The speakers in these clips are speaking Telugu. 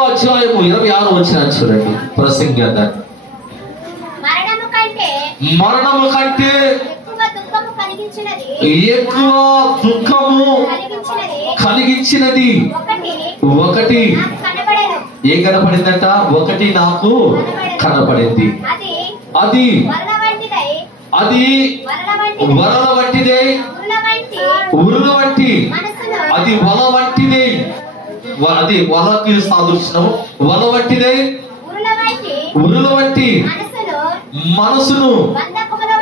26 చూడండి. ప్రసంగి గ్రంథం. మరణము కంటే ఎక్కువ దుఃఖము కలిగించినది ఒకటి ఏం కనపడిందంట? ఒకటి నాకు కనపడింది. అది వలల వంటిదే, ఉరుల వంటి. అది వల వంటిదే, అది వలకి సాదృశ్యం. వల వంటిదే, ఉరుల వంటి మనసును, బంధకముల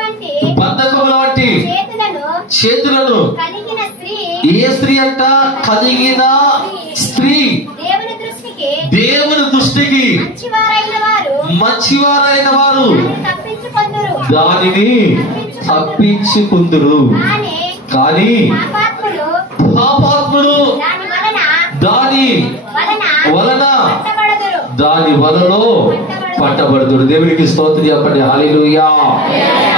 వంటి చేతులను. ఏ స్త్రీ అంట? కలిగిన స్త్రీ దేవుని దృష్టికి మంచివారైన వారు దానిని తప్పించుకుందురు. కానీ పాపాత్ములు దాని వలన దాని వలలో పట్టబడుదురు. దేవునికి స్తోత్రం చెప్పండి. హల్లెలూయా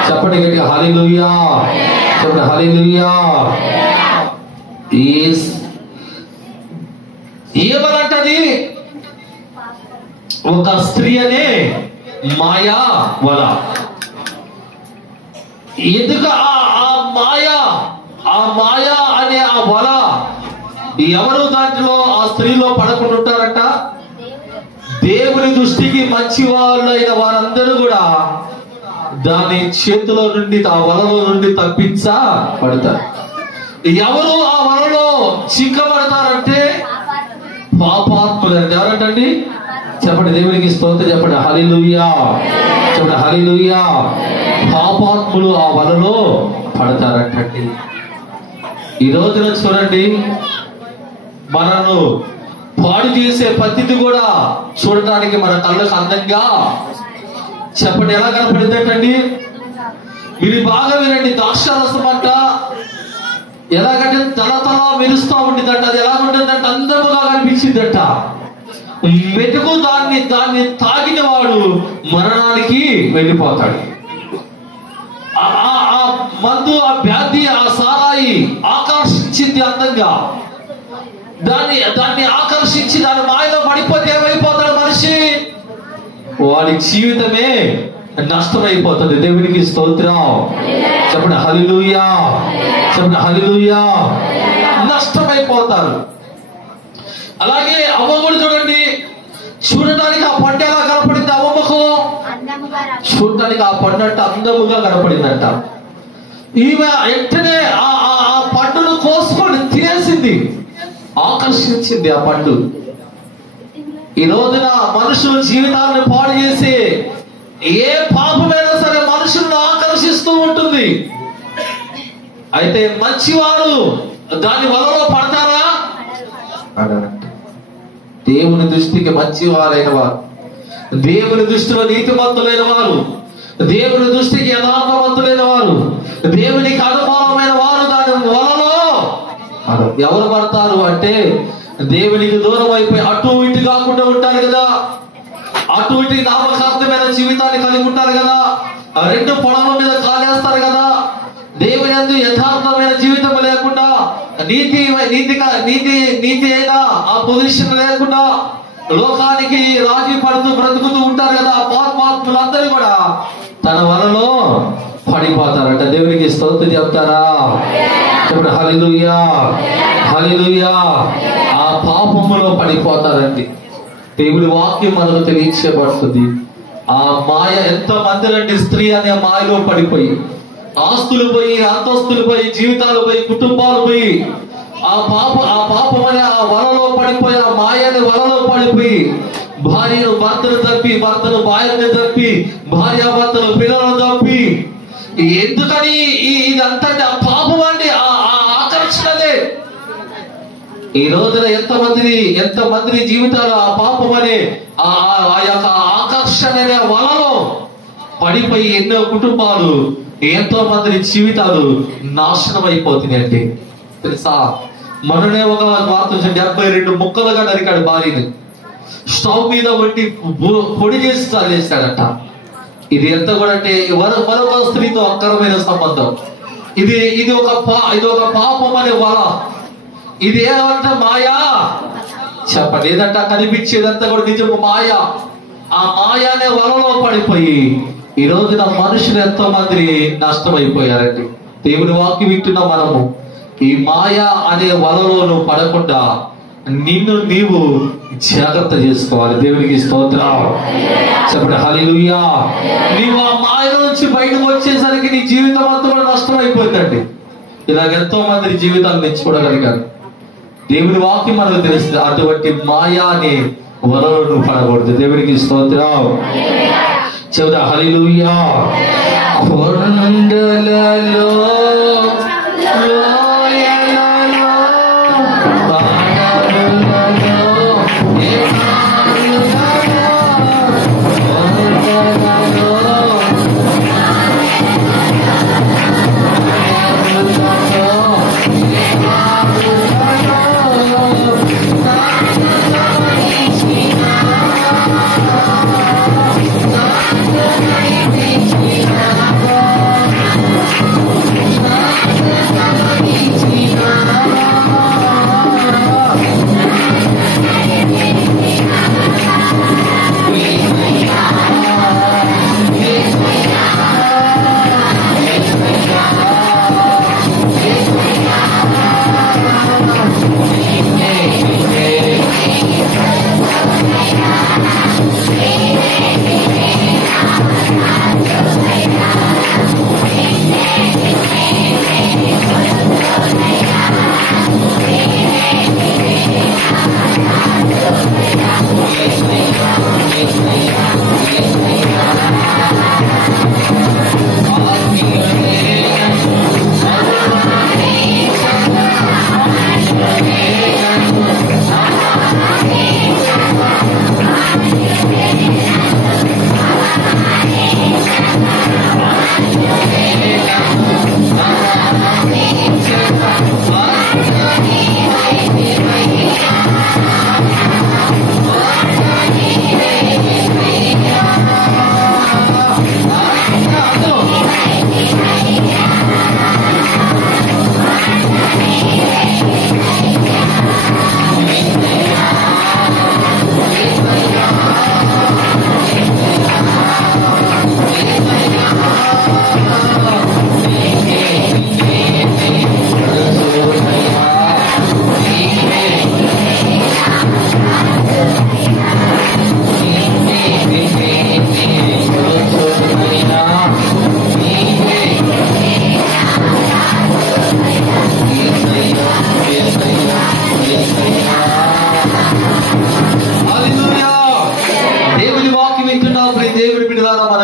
చెప్పండి గట్టిగా. హల్లెలూయా చెప్పండి. హల్లెలూయా. ఏమనంటది? ఒక స్త్రీ అనే మాయా వల. ఎందుకు ఆ మాయా అనే ఆ వల ఎవరు దాంట్లో ఆ స్త్రీలో పడకుండా ఉంటారంట? దేవుని దృష్టికి మంచి వాళ్ళు అయిన వారందరూ కూడా దాని చేతిలో నుండి, ఆ వలలో నుండి తప్పించబడతారు. ఎవరు ఆ వలలో చిక్కబడతారంటే పాపాత్ములండి. ఎవరంటండి? చెప్పండి. దేవునికి స్తోత్రం చెప్పండి. హల్లెలూయా చెప్పండి. హల్లెలూయా. పాపాత్ములు ఆ వలలో పడతారంటండి. ఈ రోజున చూడండి, మనను పాడు చేసే పద్ధతి కూడా చూడటానికి మన కళ్ళకు అందంగా, చెప్పండి ఎలా కనపడిందంటండి? మీరు బాగా వినండి. ద్రాక్షారసం అంట ఎలాగంటే తల మెరుస్తూ ఉంటుందంట. అది ఎలా ఉంటుందంటే అందముగా కనిపించిందంట. మెతుకు దాన్ని తాగిన వాడు మరణానికి వెళ్ళిపోతాడు. ఆ మందు, ఆ వ్యాధి, ఆ సారాయి ఆకర్షించింది అందంగా. దాన్ని ఆకర్షించి దాని మాయలో పడిపోతే ఏమైపోతాడు మనిషి? వాడి జీవితమే నష్టమైపోతుంది. దేవునికి స్తోత్రం చెప్పండి. హల్లెలూయా చెప్పండి. హల్లెలూయా. నష్టమైపోతారు. అలాగే అవ్వ కూడా చూడండి, చూడటానికి ఆ పంట ఎలా కనపడింది? అవ్వకు చూడటానికి ఆ పండు అంటే అందముగా కనపడిందంట. ఈమె వెంటనే ఆ పండును కోసుకొని తినేసింది, ఆకర్షించింది ఆ పండు. ఈ రోజున మనుషుల జీవితాలను పాడు చేసి ఏ పాపమైనా సరే మనుషులను ఆకర్షిస్తూ ఉంటుంది. అయితే మంచివారు దాని వలలో పడతారా? దేవుని దృష్టికి మంచివారైన వారు, దేవుని దృష్టిలో నీతిమంతులైన వారు, దేవుని దృష్టికి యథార్థవంతులైన వారు, దేవునికి అనుకూలమైన వారు దాని వలలో ఎవరు పడతారు అంటే దేవునికి దూరం అయిపోయి అటు ఇటు కాకుండా ఉంటారు కదా. అటు ఇటు నామకార్థమైన జీవితాన్ని కలిగి ఉంటారు కదా. రెండు పొడవుల మీద కాలేస్తారు కదా. దేవుని యందు యథార్థమైన జీవితం లేకుండా, నీతి అయినా ఆ పొజిషన్ లేకుండా లోకానికి రాజీ పడుతూ బ్రతుకుతూ ఉంటారు కదా. పాపాత్ములందరూ కూడా తన వలలో పడిపోతారంట. దేవునికి స్తోత్రం చెప్తారా? చెప్పండి. హల్లెలూయా హల్లెలూయా. ఆ పాపములో పడిపోతారండి. దేవుడి వాక్యం మనకు తెలియచేయబడుతుంది. ఆ మాయ ఎంత మందిరండి స్త్రీ అనే మాయలో పడిపోయి, ఆస్తులు పోయి, అంతస్తులు పోయి, జీవితాలు పోయి, కుటుంబాలు పోయి, ఆ పాపం అనే ఆ వలలో పడిపోయి, ఆ మాయ అనే వలలో పడిపోయి, భార్యను భర్తను తప్పి, భర్తను భార్యను తప్పి, భార్యాభర్తను పిల్లలను తప్పి, ఎందుకని ఇదంతా ఆ పాపం అండి, ఆ ఆకర్షణలే. ఈ రోజున ఎంతమంది జీవితాలు ఆ పాపం అనే ఆ యొక్క ఆకర్షణ అనే వలలో పడిపోయి ఎన్నో కుటుంబాలు, ఎంతో మంది జీవితాలు నాశనం అయిపోతున్నాయండి. తెలుసా? మననే ఒక వార్త 72 ముక్కలుగా నరికాడు భార్యని, స్టవ్ మీద వంటి పొడి చేసి చల్లేశాడట. ఇది ఎంత కూడా అంటే మరొక స్త్రీతో అక్కరమైన సంబంధం. ఇది ఒక పాపం అనే వల. ఇది ఏమంటే మాయా చెప్పండి. ఏదంటే కనిపించేదంతా కూడా నిజము మాయ. ఆ మాయ అనే వలలో పడిపోయి ఈ రోజున మనుషులు ఎంతో మంది నష్టమైపోయారండి. దేవుని వాక్యం వింటున్న మనము ఈ మాయ అనే వలలో నువ్వు పడకుండా నిన్ను నీవు జాగ్రత్త చేసుకోవాలి. దేవునికి స్తోత్రం. చెప్పండి హల్లెలూయా. నీవు ఆ మాయ నుంచి బయటకు వచ్చేసరికి నీ జీవితం అంతా కూడా నష్టమైపోయిందండి. ఇలాగ ఎంతో మంది జీవితాలు తెచ్చుకోగలిగారు. దేవుని వాక్యం మనకు తెలుస్తుంది. అటువంటి మాయా అనే వలలో నువ్వు పడకూడదు. దేవునికి స్తోత్రం. చెబుదా హల్లెలూయా. కొండలలో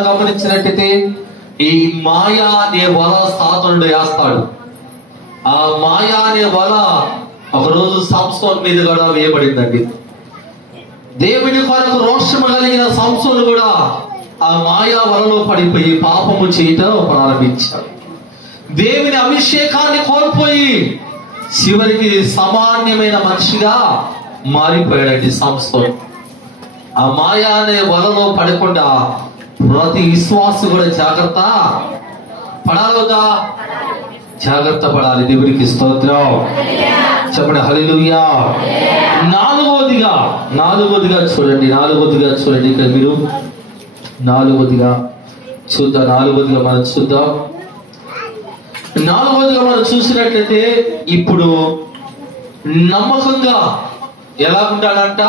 గమనించినట్టయితే ఈ మాయా అనే వల సాతానుడు వేస్తాడు. ఆ మాయా అనే వల ఒకరోజు సంసోను మీద కూడా వేయబడిందండి. దేవుని కొరకు రోషము కలిగిన సంసోను కూడా ఆ మాయా వలలో పడిపోయి పాపము చేయటం ప్రారంభించాడు. దేవుని అభిషేకాన్ని కోల్పోయి చివరికి సామాన్యమైన మనిషిగా మారిపోయాడండి సంసోను. ఆ మాయా అనే వలలో పడకుండా ప్రతి విశ్వాసు కూడా జాగ్రత్త పడాలిగా, జాగ్రత్త పడాలి. దేవునికి స్తోత్రం. చెప్పండి హల్లెలూయా. నాలుగోదిగా చూడండి. ఇక్కడ మీరు నాలుగోదిగా మనం చూద్దాం. నాలుగోదిగా మనం చూసినట్లయితే ఇప్పుడు నమ్మకంగా ఎలా ఉండాలంట,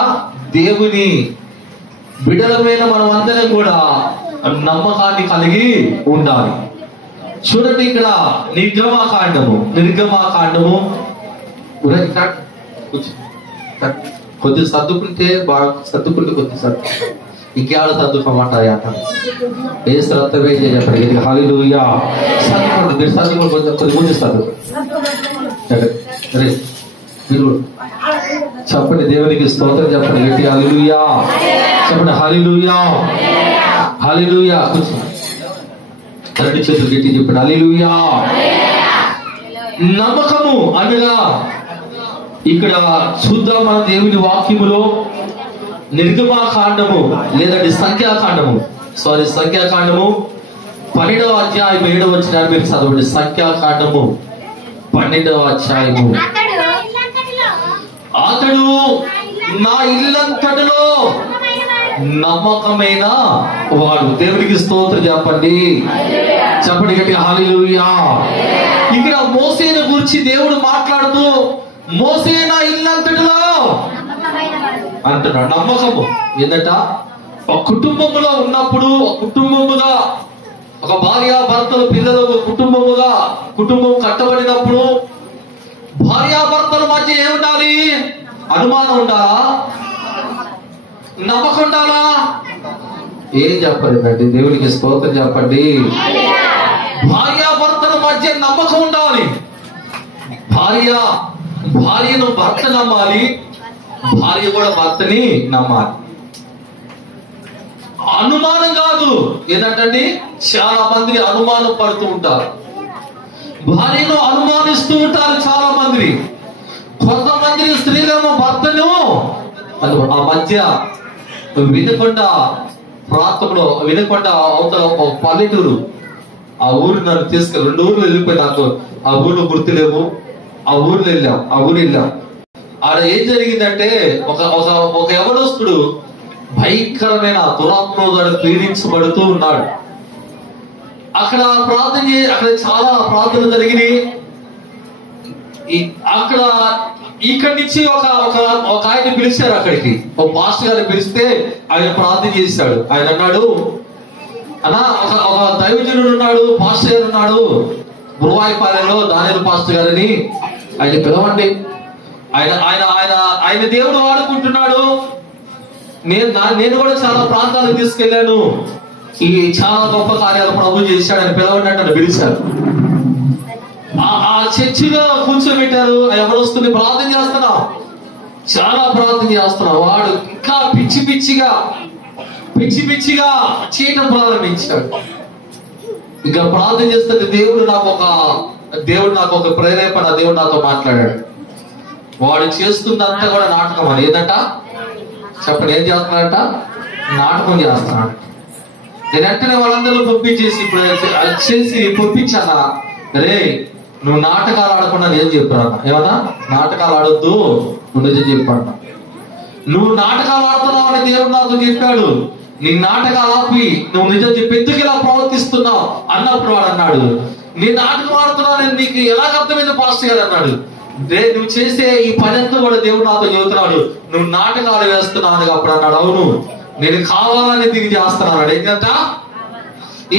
దేవుని బిడ్డలమైన మనం అందరం కూడా నమ్మకాన్ని కలిగి ఉండాలి. చూడండి ఇక్కడ నిర్గమాకాండము కొద్ది సర్దుకుంటే బాగా సర్దుకుంటే కొద్ది సర్దు ఇంకేవాళ్ళు సర్దుకోమంటారు అంటారు. వేస్తారు అర్థమే చెప్పండి. హల్లెలూయా. సర్దుకోండి, మీరు సర్దుకోండి, కొద్ది ముందు సర్దు. సరే మీరు చెప్పండి. దేవునికి స్తోత్రం చెప్పండి గట్టి. హల్లెలూయా చెప్పండి. హల్లెలూయా. రెండు చేతులు గట్టి చెప్పండి. హల్లెలూయా. నమ్మకము అనగా ఇక్కడ చూద్దాం మన దేవుని వాక్యములో నిర్గమాకాండము లేదంటే సంఖ్యాకాండము 12వ అధ్యాయం 7వ వచనాన్ని మీరు చదవండి. సంఖ్యాకాండము 12వ అధ్యాయము. అతడు నా ఇల్లంతటిలో నమ్మకమైన వాడు. దేవుడికి స్తోత్రం చెప్పండి, చెప్పండి గట్టిగా హల్లెలూయా. ఇక్కడ మోసేను గురించి దేవుడు మాట్లాడుతూ మోసే నా ఇల్లంతటిలో అంటున్నాడు. నమ్మకము ఏంటంట? ఒక కుటుంబములో ఉన్నప్పుడు, ఒక కుటుంబముగా, ఒక భార్య భర్తలు పిల్లలు కుటుంబం కట్టబడినప్పుడు భార్యాభర్తల మధ్య ఏముండాలి? అనుమానం ఉండాలా? నమ్మకం ఉండాలా? ఏం చెప్పండి, దేవునికి స్తోత్రం చెప్పండి. భార్యాభర్తల మధ్య నమ్మకం ఉండాలి. భార్యను భర్త నమ్మాలి, భార్య కూడా భర్తని నమ్మాలి. అనుమానం కాదు. ఏంటంటే చాలా మంది అనుమానం పడుతూ ఉంటారు, భార్యను అనుమానిస్తూ ఉంటారు చాలా మంది. కొంతమంది స్త్రీలేమో భర్తను ఆ మధ్య వినకొండ ప్రాంతంలో, వినకొండ అవతల ఒక పల్లెటూరు, ఆ ఊరు నన్ను తీసుకెళ్ళి 2 ఊర్లు వెళ్ళిపోయి, నాకు ఆ ఊర్లో గుర్తులేవు. ఆ ఊరు వెళ్ళాం. ఆడ ఏం జరిగిందంటే ఒక యవనస్తుడు భయంకరమైన దురాత్మగా పీడించబడుతూ ఉన్నాడు. అక్కడ చాలా ప్రార్థనలు జరిగినాయి. అక్కడ ఇక్కడి నుంచి ఒక ఆయన పిలిచారు అక్కడికి, ఒక పాస్టర్ గారిని పిలిస్తే ఆయన ప్రార్థన చేశాడు. ఆయన అన్నాడు, అన్నా ఒక దైవజనుడు ఉన్నాడు, పాస్టర్ గారు ఉన్నాడు బురువాయిపాలెంలో, దానియేలు పాస్టర్ గారిని, ఆయన పిలవండి. ఆయన దేవుడు వాడుకుంటున్నాడు. నేను కూడా చాలా ప్రాంతాలకు తీసుకెళ్లాను, ఈ చాలా గొప్ప కార్యాలు ప్రభు చేశాడు, ఆయన పిలవండి అంటే పిలిచారు. ఆ చర్చిలో కూర్చోబెట్టారు. ఎవరొస్తుంది ప్రార్థన చేస్తున్నాం, చాలా ప్రార్థన చేస్తున్నాం. వాడు ఇంకా పిచ్చి పిచ్చిగా చేయడం ప్రారంభించాడు. ఇంకా ప్రార్థన చేస్తే దేవుడు నాకు ఒక ప్రేరేపణ, దేవుడు నాతో మాట్లాడాడు. వాడు చేస్తుందంతా కూడా నాటకం అని. ఏదంట చెప్పండి, ఏం చేస్తున్నాడంట? నాటకం చేస్తున్నాడు. నేను వెంటనే వాళ్ళందరూ పంపించానా, రే నువ్వు నాటకాలు ఆడకుండా నేను చెప్పాను. ఏమన్నా నాటకాలు ఆడొద్దు, నువ్వు నిజం చెప్పాడు. నువ్వు నాటకాలు ఆడుతున్నావు అని దేవుడు నాతో చెప్పాడు. నీ నాటకాలు ఆపి నువ్వు నిజం చెప్పి ఎందుకు ఇలా ప్రవర్తిస్తున్నావు అన్నప్పుడు వాడు అన్నాడు, నీ నాటకం ఆడుతున్నావు, నేను నీకు ఎలాగ అర్థమైంది పాస్టర్ గారు అన్నాడు. నువ్వు చేసే ఈ పనంతా కూడా దేవుడు నాతో చెబుతున్నాడు, నువ్వు నాటకాలు వేస్తున్నావు. అప్పుడు అన్నాడు, అవును నేను కావాలని దీన్ని చేస్తున్నాను. ఏంటంట,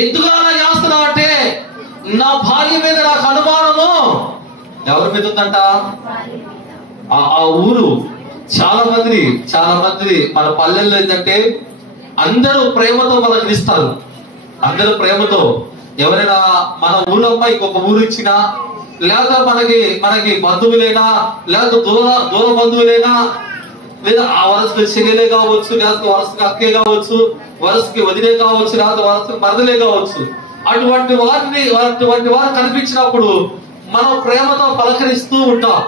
ఎందుకు అలా చేస్తున్నావు అంటే, నా భార్య మీద నాకు అనుమానము. ఎవరి మీద ఉందంట? ఆ ఊరు చాలా మంది మన పల్లెల్లో ఏంటంటే అందరూ ప్రేమతో పలకరిస్తారు. అందరూ ప్రేమతో, ఎవరైనా మన ఊరు అమ్మాయికి ఒక ఊరు ఇచ్చినా, లేక మనకి బంధువులైనా, లేక దూర బంధువులైనా, లేదా ఆ వరసకి చెల్లెలే కావచ్చు, లేకపోతే వరసకి అక్కే కావచ్చు, వరసకి వదిలే కావచ్చు, లేకపోతే వరసకి మరదలే కావచ్చు. అటువంటి వారు కనిపించినప్పుడు మనం ప్రేమతో పలకరిస్తూ ఉంటాం.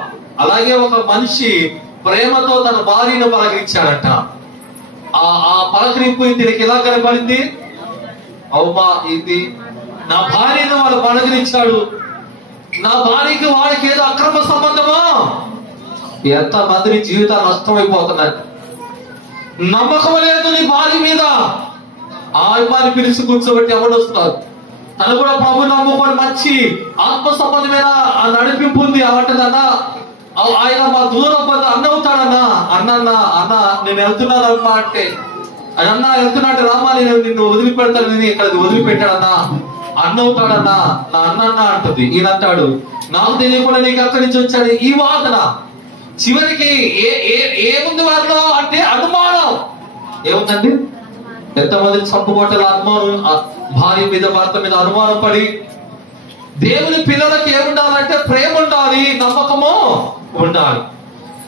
అలాగే ఒక మనిషి ప్రేమతో తన భార్యను పలకరించాడట. ఆ పలకరింపు దీనికి ఎలా కనపడింది? అవుమా, ఇది నా భార్యను వాడు పలకరించాడు, నా భార్యకి వాడికి ఏదో అక్రమ సంబంధమా? ఎంత మంది జీవితాలు నష్టమైపోతున్నాయి. నమ్మకం లేదు నీ భార్య మీద. ఆ అమ్మాయిని పిలిచి కూర్చోబెట్టి ఎవరు వస్తున్నారు, తను కూడా ప్రభు నమ్ముకొని మంచి ఆత్మ సంబంధమైన నడిపింపు ఉంది. అలాంటిదన్నా ఆయన మా దూరం అన్న అవుతాడన్నా, అన్న నేను వెళ్తున్నానమ్మా అంటే, అన్న వెళ్తున్నట్టు రామా, నేను నిన్ను వదిలిపెడతాను, నేను ఇక్కడ వదిలిపెట్టాడన్నా, అన్న అవుతాడన్నా, నా అన్న అంటది. ఈయన అంటాడు, నాకు తెలియకుండా నీకు అక్కడి నుంచి వచ్చాడు. ఈ వాదన చివరికి ఏముంది వారిలో అంటే అనుమానం. ఏముందండి? ఎంతమంది చంపుకోవటాల అనుమానం, భార్య మీద భర్త మీద అనుమానం పడి. దేవుని పిల్లలకి ఏముండాలంటే ప్రేమ ఉండాలి, నమ్మకము ఉండాలి.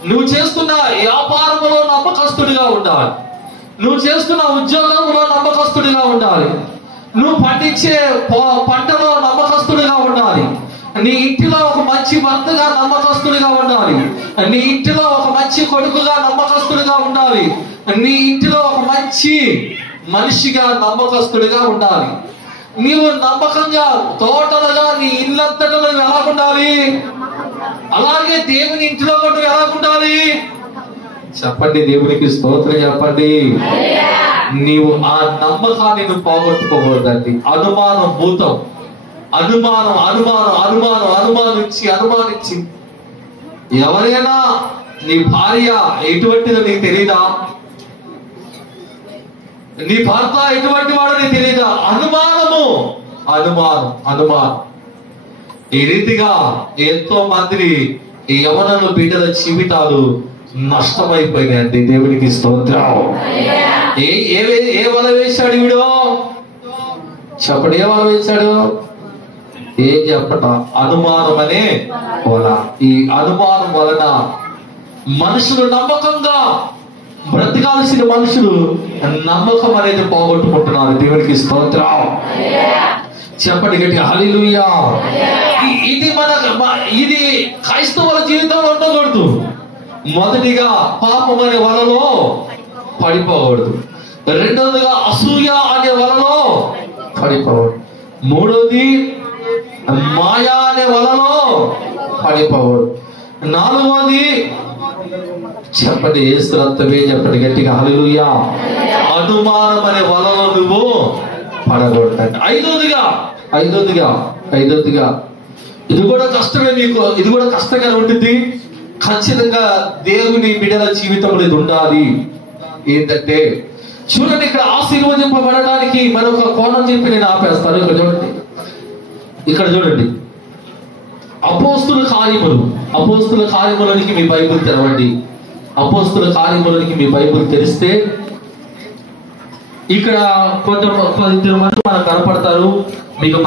నువ్వు చేస్తున్న వ్యాపారంలో నమ్మకస్తుడిగా ఉండాలి, నువ్వు చేస్తున్న ఉద్యోగంలో నమ్మకస్తుడిగా ఉండాలి, నువ్వు పండించే పంటలో నమ్మకస్తుడిగా ఉండాలి, నీ ఇంటిలో ఒక మంచి భర్తగా నమ్మకస్తుడిగా ఉండాలి, నీ ఇంటిలో ఒక మంచి కొడుకుగా నమ్మకస్తుడిగా ఉండాలి, నీ ఇంటిలో ఒక మంచి మనిషిగా నమ్మకస్తుడిగా ఉండాలి. నీవు నమ్మకంగా తోటలుగా నీ ఇల్లంతటా ఎలా ఉండాలి? అలాగే దేవుని ఇంటిలో కూడా ఎలా ఉండాలి? చెప్పండి, దేవునికి స్తోత్రం చెప్పండి. నీవు ఆ నమ్మకాన్ని నువ్వు పోగొట్టుకోకూడదండి. అనుమానం భూతం, అనుమానించి ఎవరైనా నీ భార్య ఎటువంటిదో నీకు తెలీదా? నీ భర్త ఎటువంటి వాడో నీకు తెలీదా? అనుమానం. ఈ రీతిగా ఎంతో మంది యవనులు బిడ్డల జీవితాలు నష్టమైపోయినాయండి. దేవునికి స్తోత్రం. ఏ వల వేశాడు వీడు? చెప్పండి, ఏ వల వేశాడు? ఏం చెప్పట? అనుమానం అనే వల. ఈ అనుమానం వలన మనుషులు నమ్మకంగా బ్రతకాల్సిన మనుషులు నమ్మకం అనేది పోగొట్టుకుంటున్నారు. దేవునికి స్తోత్రం. చెప్పండి గట్టిగా హల్లెలూయా. ఇది క్రైస్తవుల జీవితంలో ఉండకూడదు. మొదటిగా పాపం అనే వలలో పడిపోకూడదు. రెండవదిగా అసూయ అనే వలలో పడిపోకూడదు. మూడోది మాయా అనే వలలో పడిపోకూడదు. నాలుగోది చెప్పండి, యేసు రక్తమే. చెప్పండి గట్టిగా హల్లెలూయా. అనుమానం అనే వలలో నువ్వు పడకూడదు. ఐదోదిగా ఇది కూడా కష్టమే. మీకు ఇది కూడా కష్టంగా ఉంటుంది. ఖచ్చితంగా దేవుని బిడ్డల జీవితంలో ఇది ఉండాలి. ఏంటంటే చూడండి, ఇక్కడ ఆశీర్వదింపబడడానికి మరొక కోణం చెప్పి నేను ఆపేస్తాను. ఇక్కడ చూడండి అపోస్తుల కార్యములకి మీ బైబిల్ తెరవండి. అపోస్తుల కార్యములకి మీ బైబిల్ తెరిస్తే ఇక్కడ కొంతమంది మనకు కనపడతారు. మీకు